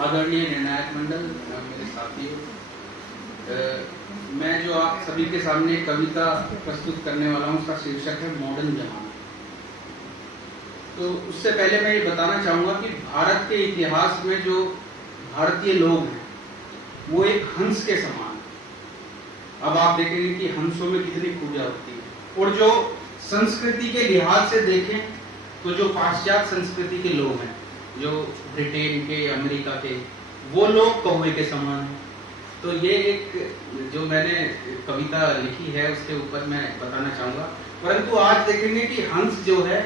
आदरणीय निर्णायक मंडल, मेरे साथियों, मैं जो आप सभी के सामने कविता प्रस्तुत करने वाला हूँ उसका शीर्षक है मॉडर्न जमाना। तो उससे पहले मैं ये बताना चाहूंगा कि भारत के इतिहास में जो भारतीय लोग हैं वो एक हंस के समान है। अब आप देखेंगे कि हंसों में कितनी पूजा होती है, और जो संस्कृति के लिहाज से देखें तो जो पाश्चात्य संस्कृति के लोग हैं, जो ब्रिटेन के, अमेरिका के, वो लोग कौवे के समान हैं। तो ये एक जो मैंने कविता लिखी है उसके ऊपर मैं बताना चाहूंगा। परंतु आज देखेंगे कि हंस जो है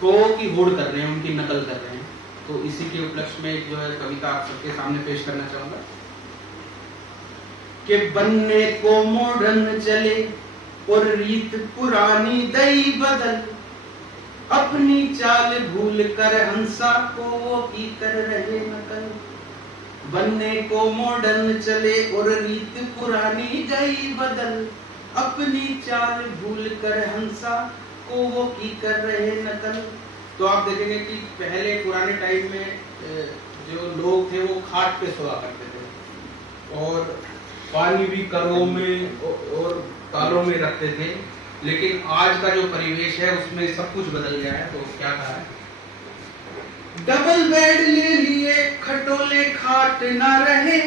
कौवों की होड़ कर रहे हैं, उनकी नकल कर रहे हैं। तो इसी के उपलक्ष्य में जो है कविता आप सबके सामने पेश करना चाहूंगा कि बनने को मॉडर्न चले और रीत पुरानी दई बदल, अपनी चाल भूल कर हंसा को की कर रहे नकल। बनने को मॉडर्न चले और रीत पुरानी गई बदल, अपनी चाल भूल कर हंसा को वो की कर रहे नकल। तो आप देखेंगे कि पहले पुराने टाइम में जो लोग थे वो खाट पे सोया करते थे और पानी भी करों में और तालों में रखते थे। लेकिन आज का जो परिवेश है उसमें सब कुछ बदल गया है। तो क्या कहा है, डबल बेड ले लिए खटोले खाट ना रहे,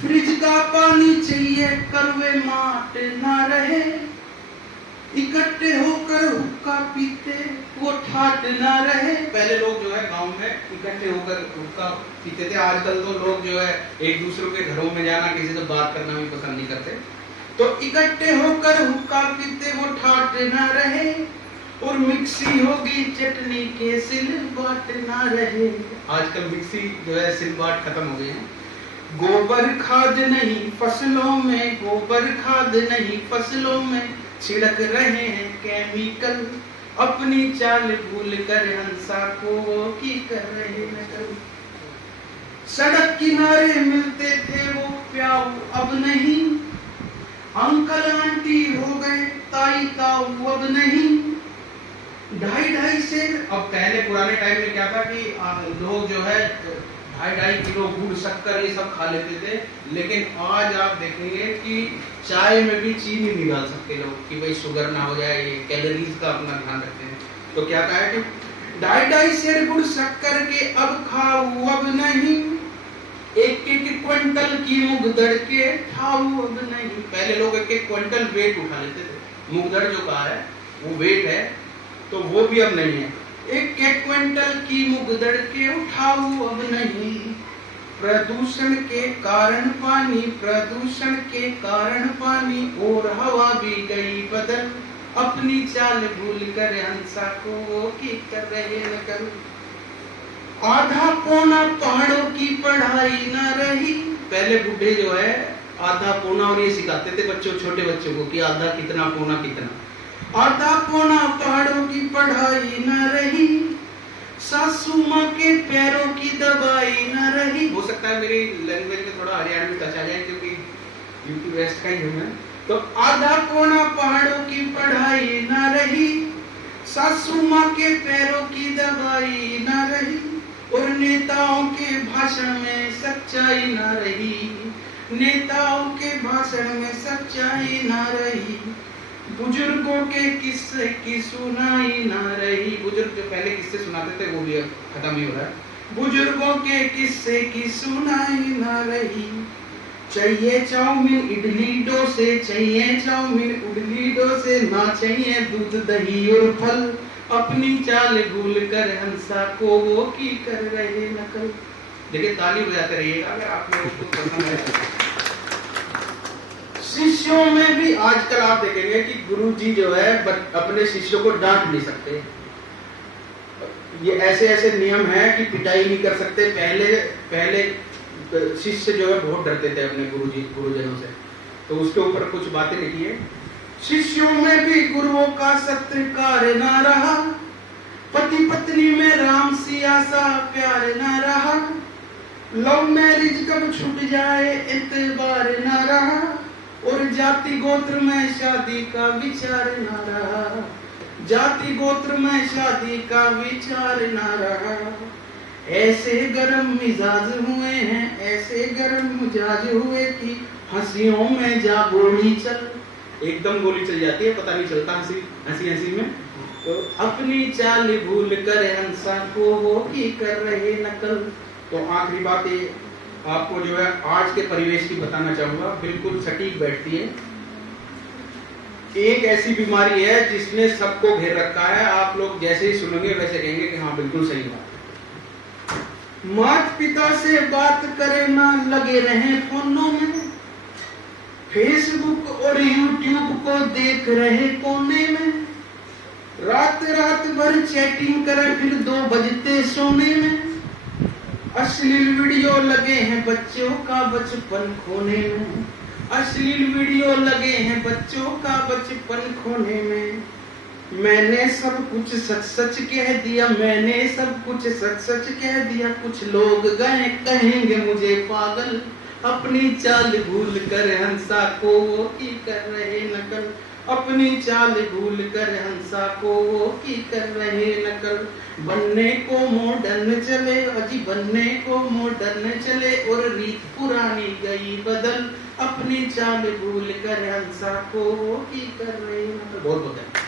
फ्रिज का पानी चाहिए करवे माट ना रहे, इकट्ठे होकर हुक्का पीते वो ठाट ना रहे। पहले लोग जो है गांव में इकट्ठे होकर हुक्का पीते थे। आजकल तो लोग जो है एक दूसरे के घरों में जाना, किसी से बात करना भी पसंद नहीं करते। तो इकट्ठे होकर हुक्का पीते वो ठाट ना रहे, और मिक्सी होगी चटनी के सिलबाट ना रहे। आजकल मिक्सी जो है सिलबाट खत्म हो गए हैं। गोबर खाद नहीं फसलों में, गोबर खाद नहीं फसलों में, छिड़क रहे हैं केमिकल, अपनी चाल भूल कर हंसा को की कर रहे नकल। सड़क किनारे मिलते थे वो प्याऊ अब नहीं, अंकल आंटी हो गए ताई ताऊ अब नहीं। 2.5 से अब पहले पुराने टाइम में क्या था कि लोग जो है 2.5 किलो गुड़ शक्कर ये सब खा लेते थे। लेकिन आज आप देखेंगे कि चाय में भी चीनी नहीं डाल सकते लोग कि भाई शुगर ना हो जाए, ये कैलोरीज का अपना ध्यान रखते हैं। तो क्या कहा है कि 2.5 सेर गुड़ शक्कर के अब खाऊ अब नहीं, 1-1 क्विंटल की मूंगदड़ के खाऊ अब नहीं। पहले लोग 1-1 क्विंटल वेट उठा लेते थे। मूंगदड़ जो कहा है वो वेट है, तो वो भी अब नहीं है। 1-1 क्विंटल की मूंगदड़ के उठाऊ अब नहीं। प्रदूषण के कारण पानी, प्रदूषण के कारण पानी और हवा भी गई बदल, अपनी चाल भूल कर हंसा को की कर रहे नकल। आधा पौना पहाड़ों की पढ़ाई ना रही। पहले बुढ़े जो है आधा पौना और ये सिखाते थे बच्चों, छोटे बच्चों को कि आधा कितना पौना कितना। आधा पौना पहाड़ों की पढ़ाई ना रही, सासू माँ के पैरों की दवाई ना रही। हो सकता है मेरी लैंग्वेज में थोड़ा हरियाणवी टच आ जाए क्योंकि यूपी वेस्ट का ही हूँ मैं। तो आधा पौना पहाड़ों की पढ़ाई ना रही, सासू माँ के पैरों की दवाई ना रही, और नेताओं के भाषण में सच्चाई ना रही, नेताओं के भाषण में सच्चाई ना रही। बुजुर्गों के किस्से की सुनाई ना रही। बुजुर्ग जो पहले किस्से सुनाते थे वो भी अब खत्म ही हो रहा है। बुजुर्गों के किस्से की सुनाई ना रही। चाहिए चाउमीन इडली डोसे, चाहिए चाउमीन इडली डोसे, ना चाहिए दूध दही और फल, अपनी चाल भूल कर हंसा को वो की कर रहे नकल। देखिए ताली बजाते रहिएगा अगर आप लोगों को पसंद है। शिष्यों में भी आजकल आप देखेंगे कि गुरुजी जो है अपने शिष्यों को डांट नहीं सकते। ये ऐसे ऐसे नियम हैं कि पिटाई नहीं कर सकते। पहले शिष्य जो है बहुत डरते थे अपने गुरुजनों से। तो उसके ऊपर कुछ बातें लिखी है। शिष्यों में भी गुरुओं का सत्कार ना रहा, पति पत्नी में राम सिया सा प्यार ना रहा, लव मैरिज कब छूट जाए इतबार ना रहा, और जाति गोत्र में शादी का विचार ना रहा, जाति गोत्र में शादी का विचार ना रहा। ऐसे गरम मिजाज हुए हैं, ऐसे गरम मिजाज हुए कि हंसियों में जा गोली चल। एकदम गोली चल जाती है, पता नहीं चलता हंसी हंसी हंसी में। तो अपनी चाल भूल कर हंसा को वो की कर रहे नकल। तो आखिरी बात ये आपको जो है आज के परिवेश की बताना चाहूंगा, बिल्कुल सटीक बैठती है। एक ऐसी बीमारी है जिसने सबको घेर रखा है, आप लोग जैसे ही सुनेंगे वैसे कहेंगे कि हाँ बिल्कुल सही बात है। माता पिता से बात करे ना, लगे रहे फोनों में, फेसबुक और यूट्यूब को देख रहे कोने में, रात रात भर चैटिंग करे फिर 2 बजते सोने में, अश्लील वीडियो लगे हैं बच्चों का बचपन खोने में, अश्लील वीडियो लगे हैं बच्चों का बचपन खोने में। मैंने सब कुछ सच सच कह दिया, मैंने सब कुछ सच सच कह दिया, कुछ लोग गए कहेंगे मुझे पागल, अपनी चाल भूल कर हंसा को वो की कर रहे नकल, अपनी चाल भूल कर हंसा को वो की कर रहे नकल। बनने को मॉडर्न चले अजी, बनने को मॉडर्न चले और रीत पुरानी गई बदल, अपनी चाल भूल कर हंसा को वो की कर रहे नकल। बहुत बहुत है।